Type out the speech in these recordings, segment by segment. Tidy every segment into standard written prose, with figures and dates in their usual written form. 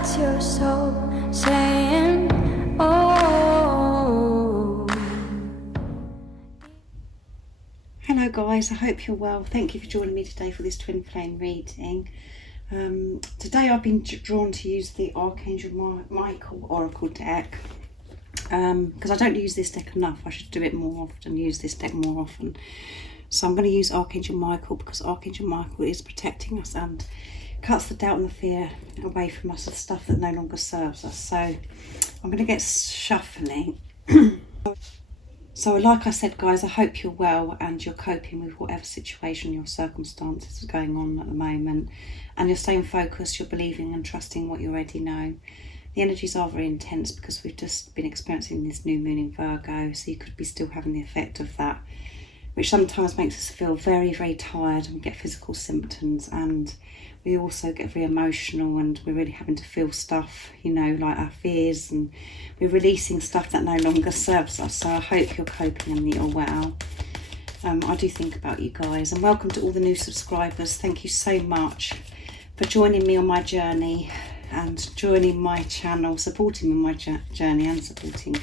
That's your soul saying, oh. Hello guys, I hope you're well. Thank you for joining me today for this twin flame reading. Today I've been drawn to use the Archangel Michael Oracle deck because I don't use this deck enough. I should do it more often, use this deck more often. So I'm going to use Archangel Michael because Archangel Michael is protecting us and cuts the doubt and the fear away from us, the stuff that no longer serves us. So I'm going to get shuffling. So like I said guys, I hope you're well and you're coping with whatever situation your circumstances are going on at the moment, and you're staying focused, you're believing and trusting what you already know. The energies are very intense because we've just been experiencing this new moon in Virgo, so you could be still having the effect of that, which sometimes makes us feel very, very tired and we get physical symptoms, and we also get very emotional and we're really having to feel stuff, you know, like our fears, and we're releasing stuff that no longer serves us. So I hope you're coping and that you're well. I do think about you guys, and welcome to all the new subscribers. Thank you so much for joining me on my journey and joining my channel, supporting my journey and supporting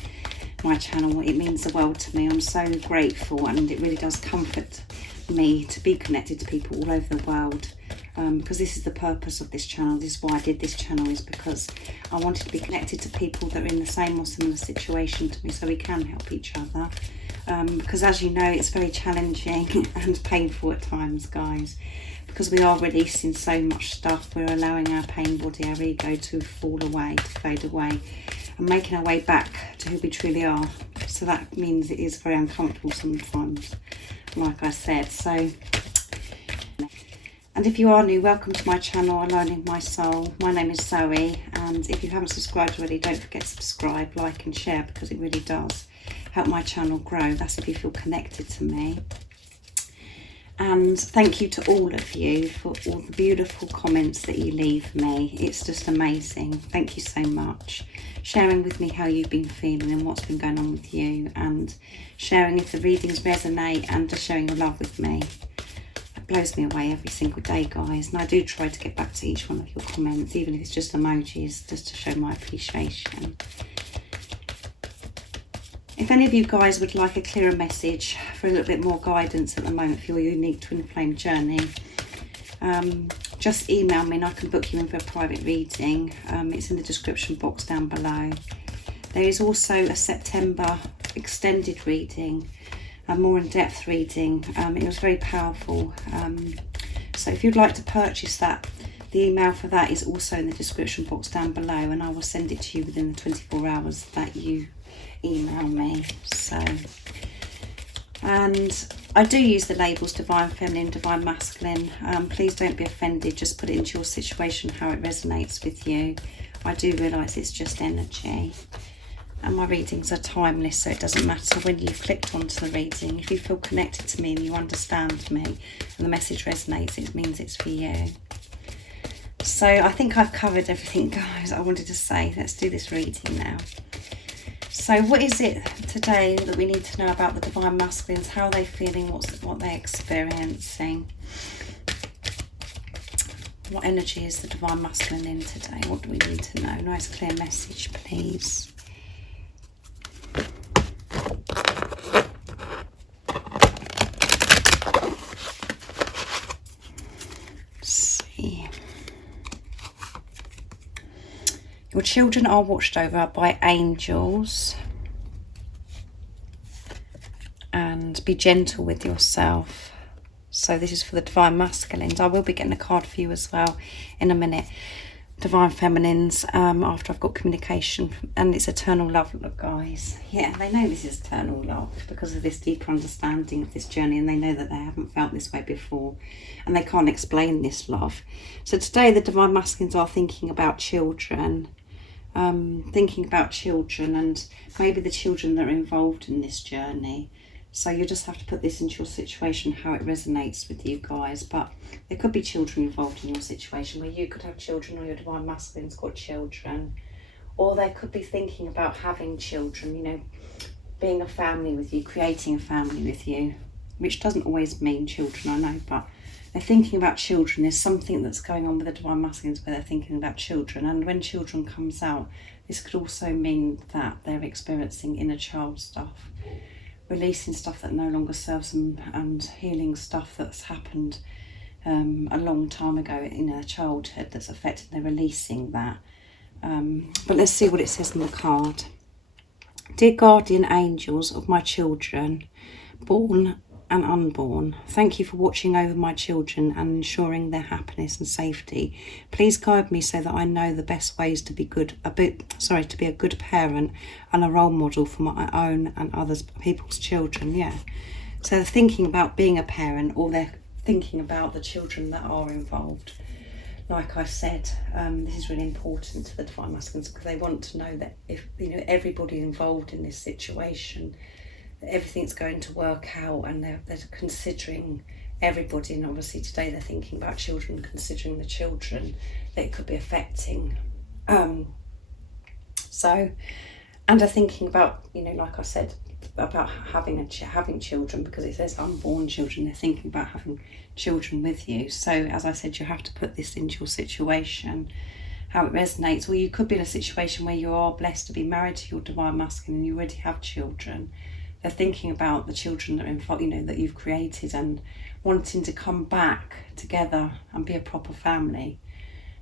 my channel. It means the world to me. I'm so grateful, and it really does comfort me to be connected to people all over the world, because this is the purpose of this channel. This is why I did this channel, is because I wanted to be connected to people that are in the same or similar situation to me, so we can help each other, because as you know, it's very challenging and painful at times guys, because we are releasing so much stuff. We're allowing our pain body, our ego to fall away, to fade away, and making our way back to who we truly are. So that means it is very uncomfortable sometimes, like I said. So, and if you are new, welcome to my channel, Aligning My Soul. My name is Zoe, and if you haven't subscribed already, don't forget to subscribe, like and share, because it really does help my channel grow. That's if you feel connected to me. And thank you to all of you for all the beautiful comments that you leave me. It's just amazing. Thank you so much. Sharing with me how you've been feeling and what's been going on with you, and sharing if the readings resonate, and just sharing your love with me. It blows me away every single day guys, and I do try to get back to each one of your comments, even if it's just emojis, just to show my appreciation. If any of you guys would like a clearer message for a little bit more guidance at the moment for your unique twin flame journey, just email me and I can book you in for a private reading. It's in the description box down below. There is also a September extended reading, a more in-depth reading. It was very powerful. So if you'd like to purchase that, the email for that is also in the description box down below, and I will send it to you within the 24 hours that you email me. So, and I do use the labels Divine Feminine, Divine Masculine. Please don't be offended, just put it into your situation how it resonates with you. I do realise it's just energy, and my readings are timeless, so it doesn't matter when you've clicked onto the reading. If you feel connected to me and you understand me and the message resonates, it means it's for you. So I think I've covered everything guys I wanted to say. Let's do this reading now. So what is it today that we need to know about the Divine Masculines? How are they feeling? What they're experiencing? What energy is the Divine Masculine in today? What do we need to know? Nice clear message, please. Let's see. Your children are watched over by angels, and be gentle with yourself. So this is for the Divine Masculines. I will be getting a card for you as well in a minute. Divine Feminines, after I've got communication, and it's eternal love, look guys. Yeah, they know this is eternal love because of this deeper understanding of this journey, and they know that they haven't felt this way before, and they can't explain this love. So today the Divine Masculines are thinking about children, and maybe the children that are involved in this journey. So you just have to put this into your situation, how it resonates with you guys. But there could be children involved in your situation where you could have children, or your Divine Masculine's got children. Or they could be thinking about having children, you know, being a family with you, creating a family with you, which doesn't always mean children, I know, but they're thinking about children. There's something that's going on with the divine masculines where they're thinking about children, and when children comes out, this could also mean that they're experiencing inner child stuff, releasing stuff that no longer serves them, and healing stuff that's happened a long time ago in their childhood that's affected. They're releasing that. But let's see what it says on the card. Dear guardian angels of my children, born and unborn, thank you for watching over my children and ensuring their happiness and safety. Please guide me so that I know the best ways to be to be a good parent and a role model for my own and others people's children. Yeah. So they're thinking about being a parent, or they're thinking about the children that are involved. Like I said, this is really important to the divine masculines, because they want to know that if everybody involved in this situation, that everything's going to work out, and they're considering everybody. And obviously today they're thinking about children, considering the children that it could be affecting. And they're thinking about, like I said, about having children, because it says unborn children. They're thinking about having children with you. So as I said, you have to put this into your situation, how it resonates. Or you could be in a situation where you are blessed to be married to your divine masculine and you already have children. They're thinking about the children that are involved, that you've created, and wanting to come back together and be a proper family.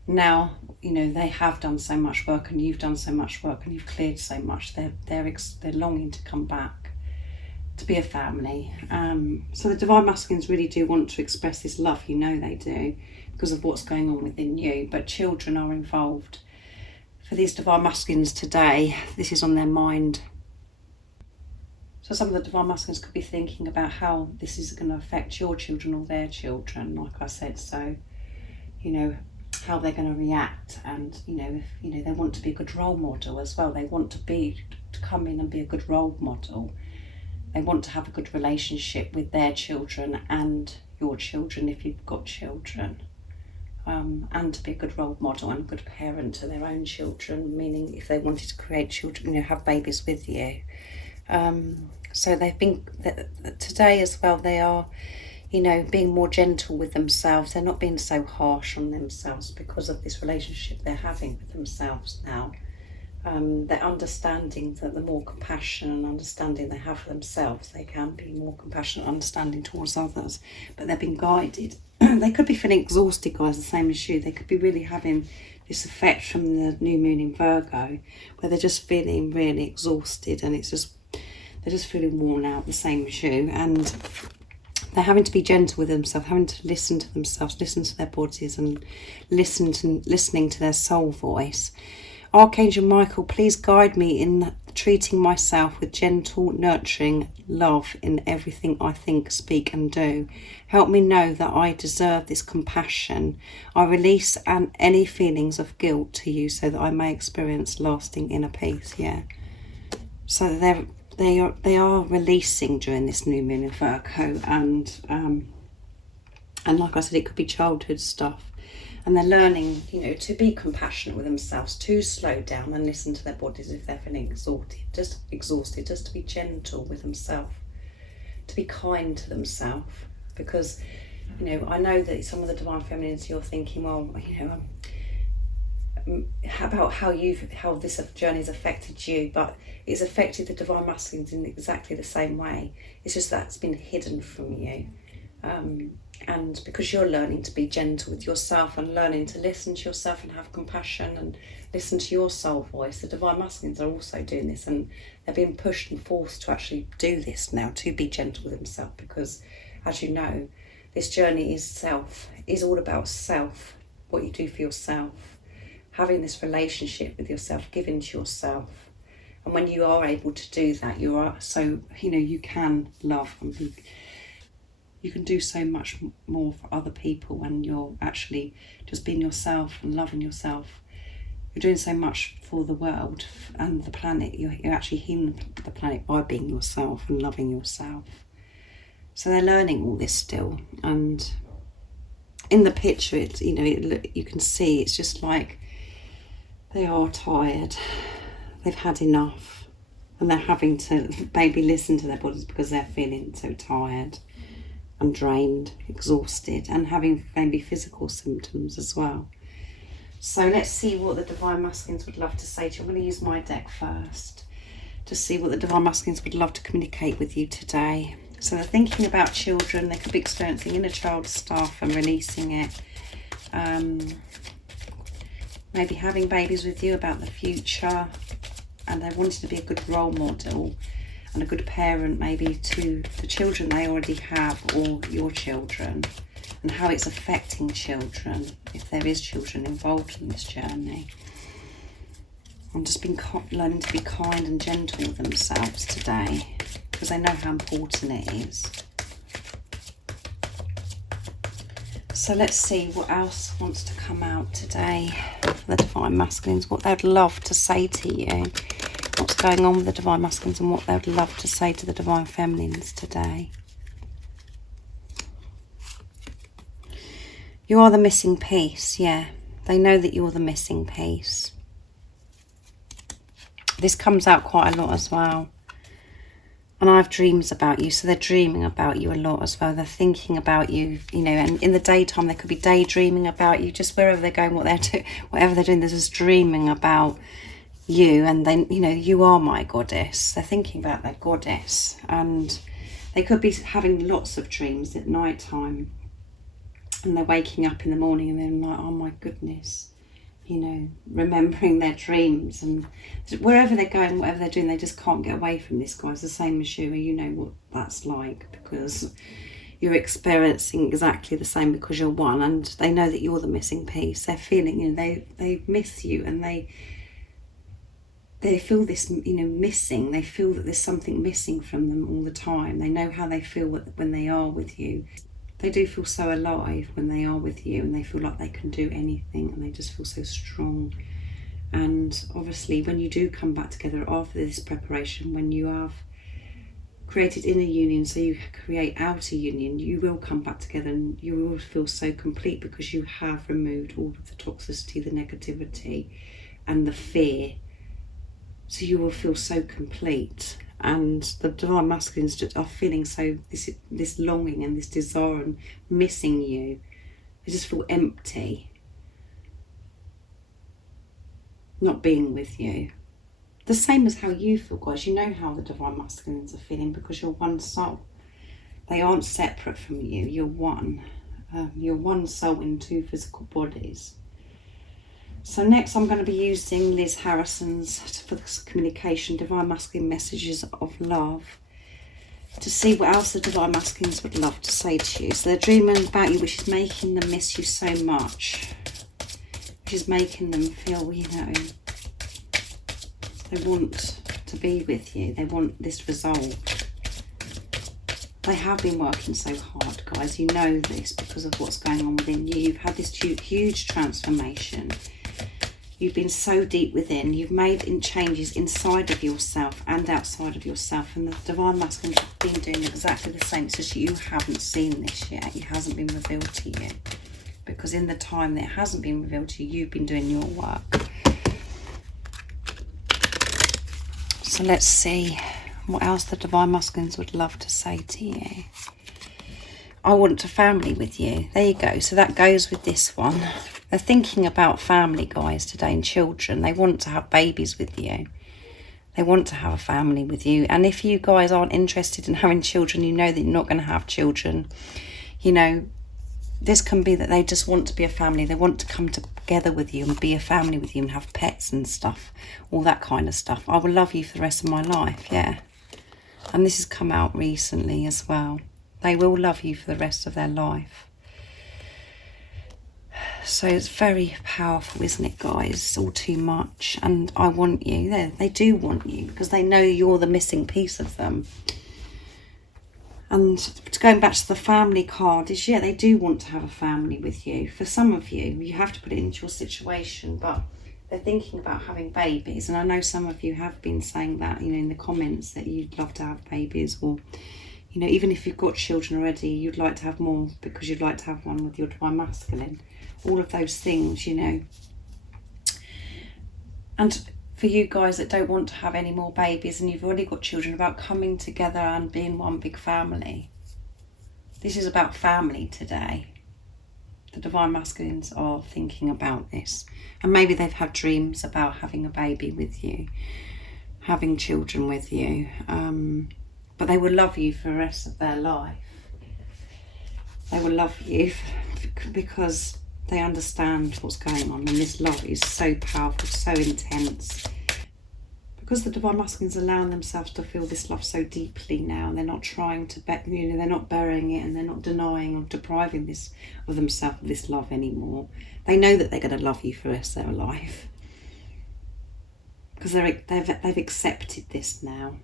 Now, they have done so much work, and you've done so much work, and you've cleared so much. They're longing to come back to be a family. So the divine masculines really do want to express this love. They do, because of what's going on within you. But children are involved. For these divine masculines today, this is on their mind. So some of the divine masculines could be thinking about how this is going to affect your children or their children, like I said. So, how they're going to react, and if they want to be a good role model as well. They want to come in and be a good role model. They want to have a good relationship with their children and your children if you've got children, and to be a good role model and a good parent to their own children, meaning if they wanted to create children, have babies with you. So they've been, today as well, they are, being more gentle with themselves. They're not being so harsh on themselves because of this relationship they're having with themselves now. They're understanding that the more compassion and understanding they have for themselves, they can be more compassionate and understanding towards others. But they've been guided. They could be feeling exhausted, guys, the same as you. They could be really having this effect from the new moon in Virgo, where they're just feeling really exhausted, and they're just feeling worn out, the same as you. And they're having to be gentle with themselves, having to listen to themselves, listen to their bodies, and listening to their soul voice. Archangel Michael, please guide me in treating myself with gentle, nurturing love in everything I think, speak and do. Help me know that I deserve this compassion. I release any feelings of guilt to you so that I may experience lasting inner peace. Yeah. So they are releasing during this new moon in Virgo, and like I said, it could be childhood stuff. And they're learning, to be compassionate with themselves, to slow down and listen to their bodies if they're feeling exhausted, just to be gentle with themselves, to be kind to themselves. Because, I know that some of the divine feminines, you're thinking, well, about how this journey has affected you, but it's affected the divine masculines in exactly the same way. It's just that it's been hidden from you. And because you're learning to be gentle with yourself and learning to listen to yourself and have compassion and listen to your soul voice, the divine masculines are also doing this, and they're being pushed and forced to actually do this now, to be gentle with themselves, because as you know, this journey is all about self, what you do for yourself, having this relationship with yourself, giving to yourself. And when you are able to do that, you can love and be, you can do so much more for other people when you're actually just being yourself and loving yourself. You're doing so much for the world and the planet. You're actually healing the planet by being yourself and loving yourself. So they're learning all this still. And in the picture, you can see it's just like they are tired. They've had enough. And they're having to maybe listen to their bodies because they're feeling so tired. and drained, exhausted, and having maybe physical symptoms as well. So let's see what the Divine Masculines would love to say to you. I'm going to use my deck first to see what the Divine Masculines would love to communicate with you today. So they're thinking about children. They could be experiencing inner child stuff and releasing it. Maybe having babies with you, about the future, and they wanted to be a good role model and a good parent maybe to the children they already have or your children, and how it's affecting children if there is children involved in this journey. And just learning to be kind and gentle with themselves today, because they know how important it is. So let's see what else wants to come out today for the Divine Masculines, what they'd love to say to you, what's going on with the Divine Masculines, and what they'd love to say to the Divine Feminines today. You are the missing piece, yeah. They know that you're the missing piece. This comes out quite a lot as well. And I have dreams about you, so they're dreaming about you a lot as well. They're thinking about you, you know, and in the daytime they could be daydreaming about you, just wherever they're going, whatever they're doing, they're just dreaming about you. And then, you know, you are my goddess. They're thinking about their goddess, and they could be having lots of dreams at night time, and they're waking up in the morning and they're like, oh my goodness, you know, remembering their dreams. And wherever they're going, whatever they're doing, they just can't get away from this, guys. The same as you know what that's like, because you're experiencing exactly the same, because you're one, and they know that you're the missing piece. They're feeling, you know, they miss you, and they feel this, you know, missing. They feel that there's something missing from them all the time. They know how they feel when they are with you. They do feel so alive when they are with you, and they feel like they can do anything, and they just feel so strong. And obviously when you do come back together after this preparation, when you have created inner union, so you create outer union, you will come back together and you will feel so complete, because you have removed all of the toxicity, the negativity and the fear. So you will feel so complete. And the Divine Masculines just are feeling so this longing and this desire and missing you. They just feel empty, not being with you. The same as how you feel, guys. You know how the Divine Masculines are feeling, because you're one soul. They aren't separate from you. You're one. You're one soul in two physical bodies. So next I'm going to be using Liz Harrison's for this communication, Divine Masculine Messages of Love, to see what else the Divine Masculines would love to say to you. So they're dreaming about you, which is making them miss you so much, which is making them feel, you know, they want to be with you. They want this resolved. They have been working so hard, guys. You know this because of what's going on within you. You've had this huge transformation. You've been so deep within. You've made changes inside of yourself and outside of yourself. And the Divine Masculines have been doing exactly the same. It's just you haven't seen this yet. It hasn't been revealed to you. Because in the time that it hasn't been revealed to you, you've been doing your work. So let's see what else the Divine Masculines would love to say to you. I want a family with you. There you go. So that goes with this one. They're thinking about family, guys, today, and children. They want to have babies with you. They want to have a family with you. And if you guys aren't interested in having children, you know that you're not going to have children. You know, this can be that they just want to be a family. They want to come together with you and be a family with you and have pets and stuff. All that kind of stuff. I will love you for the rest of my life, yeah. And this has come out recently as well. They will love you for the rest of their life. So it's very powerful, isn't it, guys? It's all too much. And I want you. They do want you, because they know you're the missing piece of them. And going back to the family card is, yeah, they do want to have a family with you. For some of you, you have to put it into your situation, but they're thinking about having babies. And I know some of you have been saying that, you know, in the comments, that you'd love to have babies, or, you know, even if you've got children already, you'd like to have more because you'd like to have one with your Divine Masculine. All of those things, you know. And for you guys that don't want to have any more babies and you've already got children, about coming together and being one big family. This is about family today. The Divine Masculines are thinking about this. And maybe they've had dreams about having a baby with you, having children with you. But they will love you for the rest of their life. They will love you because they understand what's going on. And this love is so powerful, so intense. Because the Divine Masculines are allowing themselves to feel this love so deeply now, and they're not trying to, they're not burying it, and they're not denying or depriving this of themselves of this love anymore. They know that they're going to love you for the rest of their life, because they've accepted this now,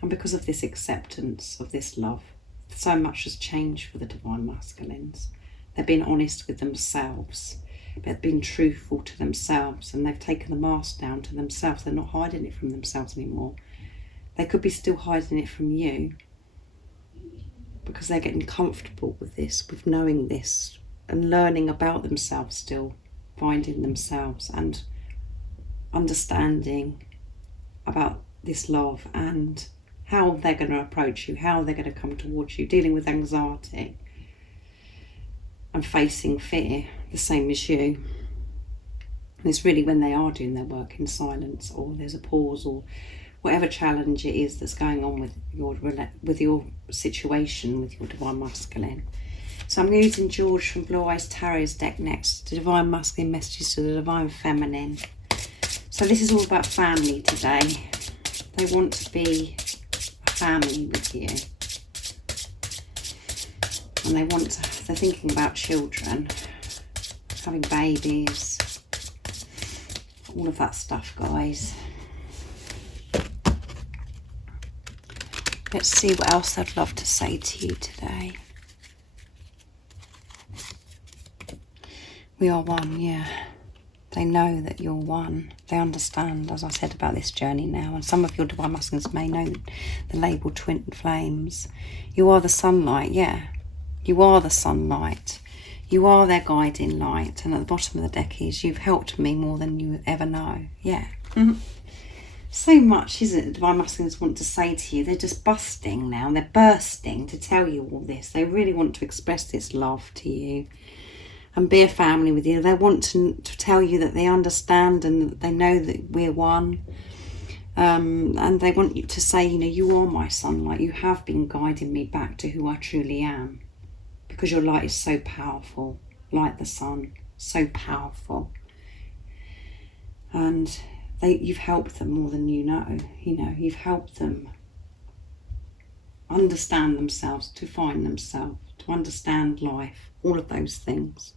and because of this acceptance of this love, so much has changed for the Divine Masculines. They've been honest with themselves. They've been truthful to themselves, and they've taken the mask down to themselves. They're not hiding it from themselves anymore. They could be still hiding it from you because they're getting comfortable with this, with knowing this and learning about themselves still, finding themselves and understanding about this love and how they're going to approach you, how they're going to come towards you, dealing with anxiety and facing fear, the same as you. And it's really when they are doing their work in silence, or there's a pause, or whatever challenge it is that's going on with your situation with your Divine Masculine. So I'm using George from Blue Eyes Tarot's deck next. The Divine Masculine messages to the Divine Feminine. So this is all about family today. They want to be a family with you. And they're thinking about children, having babies, all of that stuff, guys. Let's see what else I'd love to say to you today. We are one, yeah. They know that you're one. They understand, as I said, about this journey now. And some of your Divine Masculines may know the label Twin Flames. You are the sunlight, yeah. You are the sunlight. You are their guiding light. And at the bottom of the deck is, you've helped me more than you ever know. Yeah. So much, isn't it, the Divine Masculines want to say to you. They're just busting now. They're bursting to tell you all this. They really want to express this love to you and be a family with you. They want to tell you that they understand and that they know that we're one. And they want you to say, you know, you are my sunlight. You have been guiding me back to who I truly am. Because your light is so powerful, like the sun, so powerful. And you've helped them more than you know. You know, you've helped them understand themselves, to find themselves, to understand life, all of those things.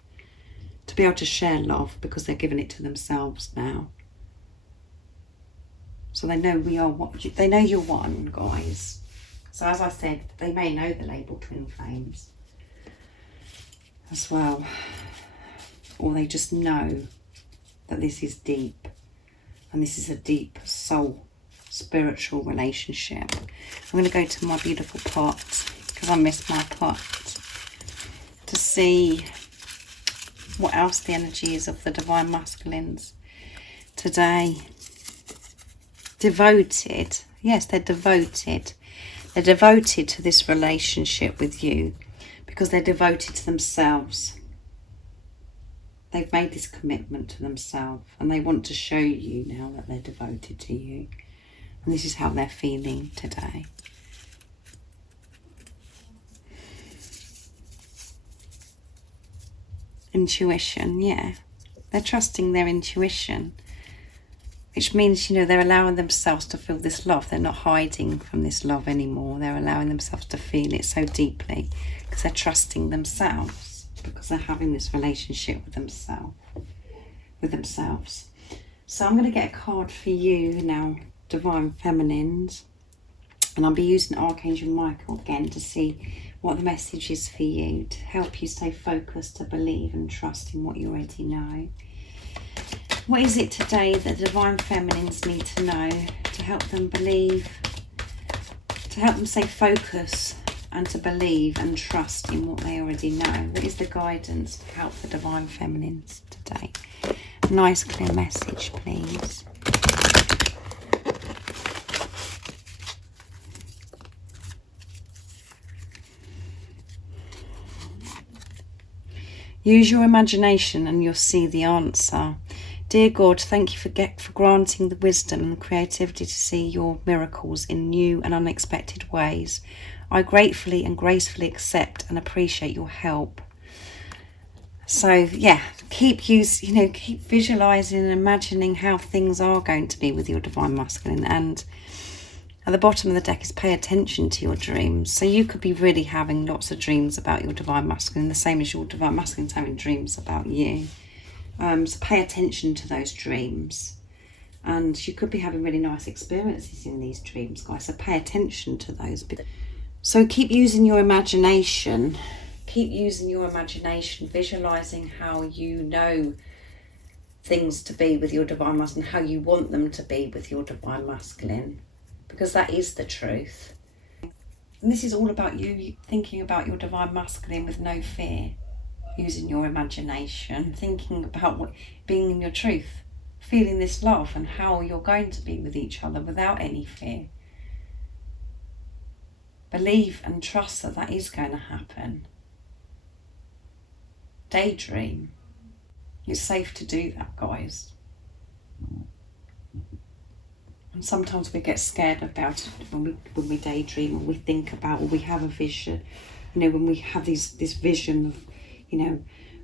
To be able to share love because they're giving it to themselves now. So they know they know you're one, guys. So as I said, they may know the label Twin Flames as well, or they just know that this is deep, and this is a deep soul spiritual relationship. I'm going to go to my beautiful pot, because I missed my pot, to see what else the energy is of the Divine Masculines today. Devoted. Yes, they're devoted. They're devoted to this relationship with you because they're devoted to themselves. They've made this commitment to themselves, and they want to show you now that they're devoted to you. And this is how they're feeling today. Intuition, yeah. They're trusting their intuition, which means, you know, they're allowing themselves to feel this love. They're not hiding from this love anymore. They're allowing themselves to feel it so deeply because they're trusting themselves, because they're having this relationship with themselves. So I'm going to get a card for you now, Divine Feminines, and I'll be using Archangel Michael again to see what the message is for you, to help you stay focused, to believe and trust in what you already know. What is it today that the Divine Feminines need to know to help them believe, to help them stay focused and to believe and trust in what they already know? What is the guidance to help the Divine Feminines today? Nice clear message, please. Use your imagination and you'll see the answer. Dear God, thank you for granting the wisdom and the creativity to see your miracles in new and unexpected ways. I gratefully and gracefully accept and appreciate your help. So yeah, keep visualizing and imagining how things are going to be with your Divine Masculine. And at the bottom of the deck is pay attention to your dreams. So you could be really having lots of dreams about your Divine Masculine, the same as your Divine Masculine's having dreams about you. So pay attention to those dreams. And you could be having really nice experiences in these dreams, guys. So pay attention to those. So keep using your imagination. Keep using your imagination, visualising how you know things to be with your Divine Masculine, how you want them to be with your Divine Masculine. Because that is the truth. And this is all about you thinking about your Divine Masculine with no fear. Using your imagination, thinking about being in your truth, feeling this love and how you're going to be with each other without any fear. Believe and trust that that is going to happen. Daydream. It's safe to do that, guys. And sometimes we get scared about it when we daydream, or we think about, or we have a vision. When we have this vision of,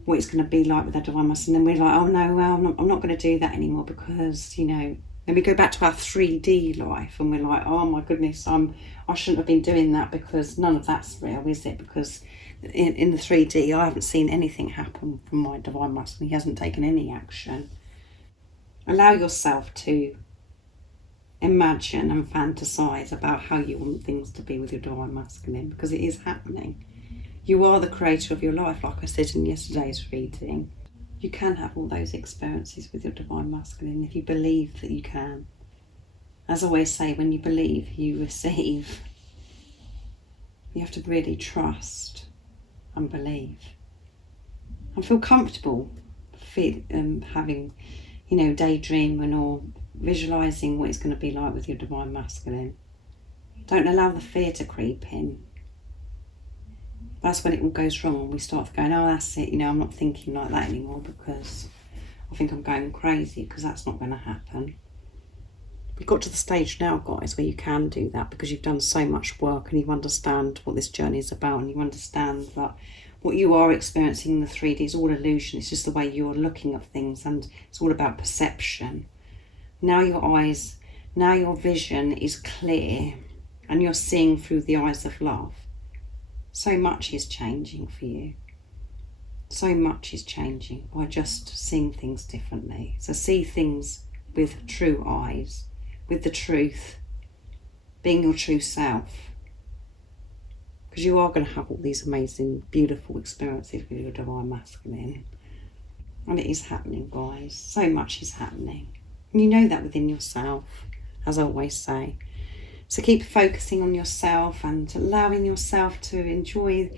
what it's going to be like with our Divine Masculine, and then we're like, oh no, well, I'm not going to do that anymore because, then we go back to our 3D life and we're like, oh my goodness, I shouldn't have been doing that because none of that's real, is it? Because in the 3D, I haven't seen anything happen from my Divine Masculine. He hasn't taken any action. Allow yourself to imagine and fantasize about how you want things to be with your Divine Masculine, because it is happening. You are the creator of your life, like I said in yesterday's reading. You can have all those experiences with your Divine Masculine if you believe that you can. As I always say, when you believe, you receive. You have to really trust and believe. And feel comfortable having, daydreaming or visualising what it's going to be like with your Divine Masculine. Don't allow the fear to creep in. That's when it all goes wrong, and we start going, oh, that's it, I'm not thinking like that anymore because I think I'm going crazy, because that's not going to happen. We've got to the stage now, guys, where you can do that because you've done so much work and you understand what this journey is about, and you understand that what you are experiencing in the 3D is all illusion. It's just the way you're looking at things, and it's all about perception. Now your vision is clear and you're seeing through the eyes of love. So much is changing for you. So much is changing by just seeing things differently. So see things with true eyes, with the truth, being your true self. Because you are going to have all these amazing, beautiful experiences with your Divine Masculine. And it is happening, guys. So much is happening. And you know that within yourself, as I always say. So keep focusing on yourself and allowing yourself to enjoy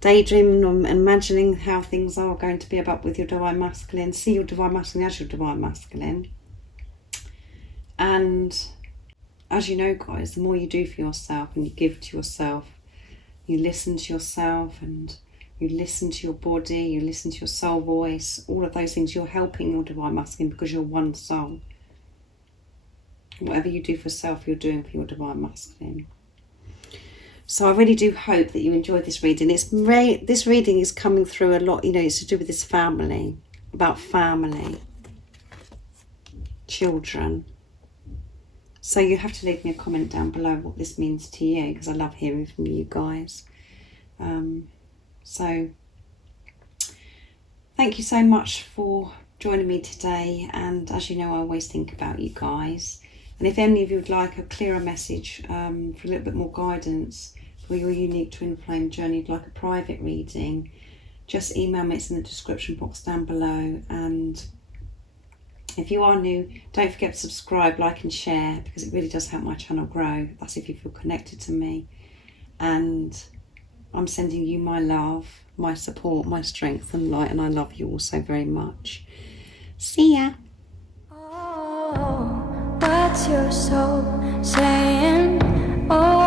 daydreaming and imagining how things are going to be about with your Divine Masculine. See your Divine Masculine as your Divine Masculine. And as you know, guys, the more you do for yourself and you give to yourself, you listen to yourself and you listen to your body, you listen to your soul voice, all of those things, you're helping your Divine Masculine because you're one soul. Whatever you do for self, you're doing for your Divine Masculine. So I really do hope that you enjoyed this reading. This reading is coming through a lot, it's to do with this family, about family, children. So you have to leave me a comment down below what this means to you, because I love hearing from you guys. So thank you so much for joining me today. And as you know, I always think about you guys. And if any of you would like a clearer message for a little bit more guidance for your unique twin flame journey, you'd like a private reading, just email me. It's in the description box down below. And if you are new, don't forget to subscribe, like and share, because it really does help my channel grow. That's if you feel connected to me. And I'm sending you my love, my support, my strength and light, and I love you all so very much. See ya. Oh, what's your soul saying? Oh.